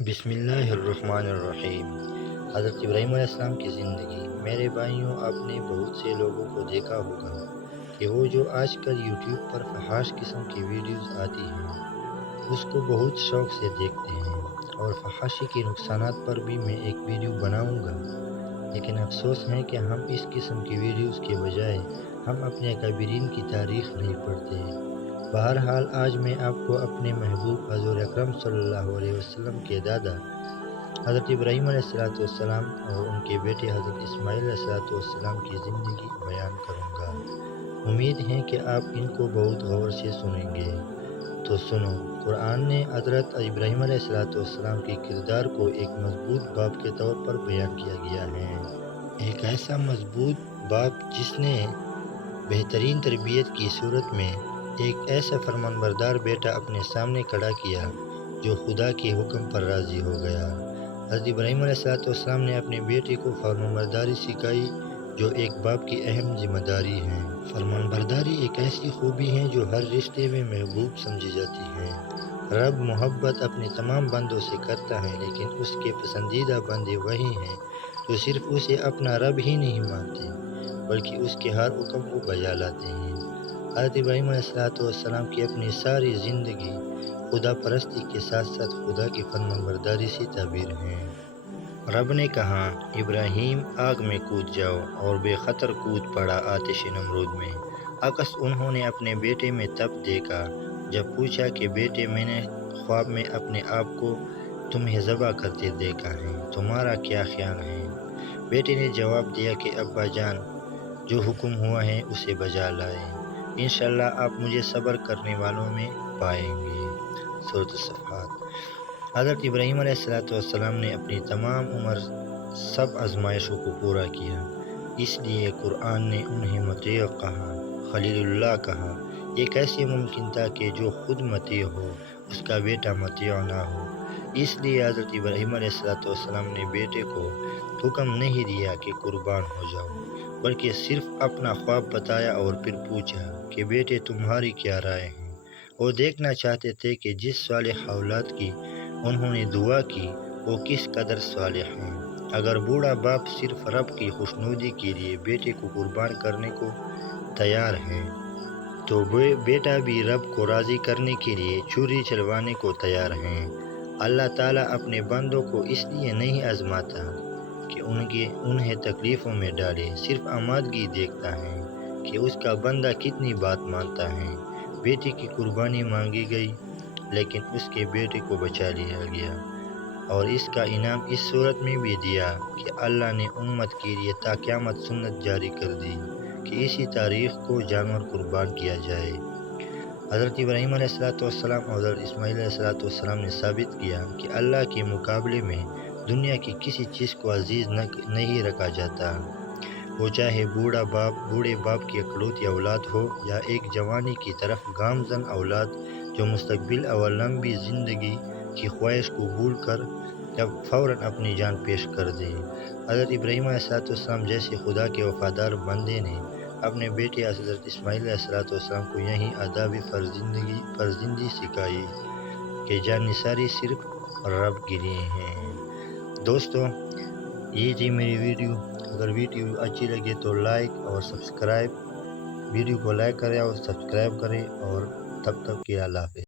بسم اللہ الرحمن الرحیم۔ حضرت ابراہیم علیہ السلام کی زندگی۔ میرے بھائیوں، آپ نے بہت سے لوگوں کو دیکھا ہوگا کہ وہ جو آج کل یوٹیوب پر فحش قسم کی ویڈیوز آتی ہیں اس کو بہت شوق سے دیکھتے ہیں، اور فحاشی کے نقصانات پر بھی میں ایک ویڈیو بناؤں گا، لیکن افسوس ہے کہ ہم اس قسم کی ویڈیوز کے بجائے ہم اپنے اکابرین کی تاریخ نہیں پڑھتے۔ بہرحال آج میں آپ کو اپنے محبوب حضور اکرم صلی اللہ علیہ وسلم کے دادا حضرت ابراہیم علیہ السلام اور ان کے بیٹے حضرت اسماعیل علیہ السلام کی زندگی بیان کروں گا۔ امید ہے کہ آپ ان کو بہت غور سے سنیں گے۔ تو سنو، قرآن نے حضرت ابراہیم علیہ السلام کے کردار کو ایک مضبوط باپ کے طور پر بیان کیا گیا ہے۔ ایک ایسا مضبوط باپ جس نے بہترین تربیت کی صورت میں ایک ایسا فرمانبردار بیٹا اپنے سامنے کھڑا کیا جو خدا کے حکم پر راضی ہو گیا۔ حضرت ابراہیم علیہ السلام نے اپنے بیٹے کو فرمانبرداری سکھائی جو ایک باپ کی اہم ذمہ داری ہے۔ فرمانبرداری ایک ایسی خوبی ہے جو ہر رشتے میں محبوب سمجھی جاتی ہے۔ رب محبت اپنے تمام بندوں سے کرتا ہے، لیکن اس کے پسندیدہ بندے وہی ہیں جو صرف اسے اپنا رب ہی نہیں مانتے بلکہ اس کے ہر حکم کو بجا لاتے ہیں۔ حضرت ابراہیم علیہ السلام کی اپنی ساری زندگی خدا پرستی کے ساتھ ساتھ خدا کی فرمانبرداری سے تعبیر ہے۔ رب نے کہا، ابراہیم آگ میں کود جاؤ، اور بے خطر کود پڑا آتش نمرود میں۔ عکس انہوں نے اپنے بیٹے میں تب دیکھا جب پوچھا کہ بیٹے، میں نے خواب میں اپنے آپ کو تمہیں ذبح کرتے دیکھا ہے، تمہارا کیا خیال ہے؟ بیٹے نے جواب دیا کہ ابا جان، جو حکم ہوا ہے اسے بجا لائیں، انشاءاللہ آپ مجھے صبر کرنے والوں میں پائیں گے۔ سورۃ الصفات۔ حضرت ابراہیم علیہ السلام نے اپنی تمام عمر سب آزمائشوں کو پورا کیا، اس لیے قرآن نے انہیں مطیع کہا، خلیل اللہ کہا۔ یہ کیسے ممکن تھا کہ جو خود مطیع ہو اس کا بیٹا مطیع نہ ہو؟ اس لیے حضرت ابراہیم علیہ السلام نے بیٹے کو حکم نہیں دیا کہ قربان ہو جاؤ، بلکہ صرف اپنا خواب بتایا اور پھر پوچھا کہ بیٹے تمہاری کیا رائے ہے؟ وہ دیکھنا چاہتے تھے کہ جس صالح اولاد کی انہوں نے دعا کی وہ کس قدر صالح ہیں۔ اگر بوڑھا باپ صرف رب کی خوشنودی کے لیے بیٹے کو قربان کرنے کو تیار ہے تو بیٹا بھی رب کو راضی کرنے کے لیے چھری چلوانے کو تیار ہے۔ اللہ تعالیٰ اپنے بندوں کو اس لیے نہیں آزماتا کہ انہیں تکلیفوں میں ڈالے، صرف آمادگی دیکھتا ہے کہ اس کا بندہ کتنی بات مانتا ہے۔ بیٹے کی قربانی مانگی گئی، لیکن اس کے بیٹے کو بچا لیا گیا، اور اس کا انعام اس صورت میں بھی دیا کہ اللہ نے امت کے لیے تا قیامت سنت جاری کر دی کہ اسی تاریخ کو جانور قربان کیا جائے۔ حضرت ابراہیم علیہ السلام اور حضرت اسماعیل علیہ السلام نے ثابت کیا کہ اللہ کے مقابلے میں دنیا کی کسی چیز کو عزیز نہیں رکھا جاتا، وہ چاہے بوڑھے باپ کی اکلوتی اولاد ہو یا ایک جوانی کی طرف گامزن اولاد جو مستقبل اور لمبی زندگی کی خواہش کو بھول کر فوراً اپنی جان پیش کر دے۔ حضرت ابراہیم علیہ السلام جیسے خدا کے وفادار بندے نے اپنے بیٹے حضرت اسماعیل علیہ السلام کو یہی آداب فرزندی سکھائی کہ جان نثاری صرف رب کے لیے ہے۔ دوستو، یہ تھی میری ویڈیو۔ اگر ویڈیو اچھی لگے تو لائک اور سبسکرائب، ویڈیو کو لائک کریں اور سبسکرائب کریں، اور تب تک کے اللہ حافظ۔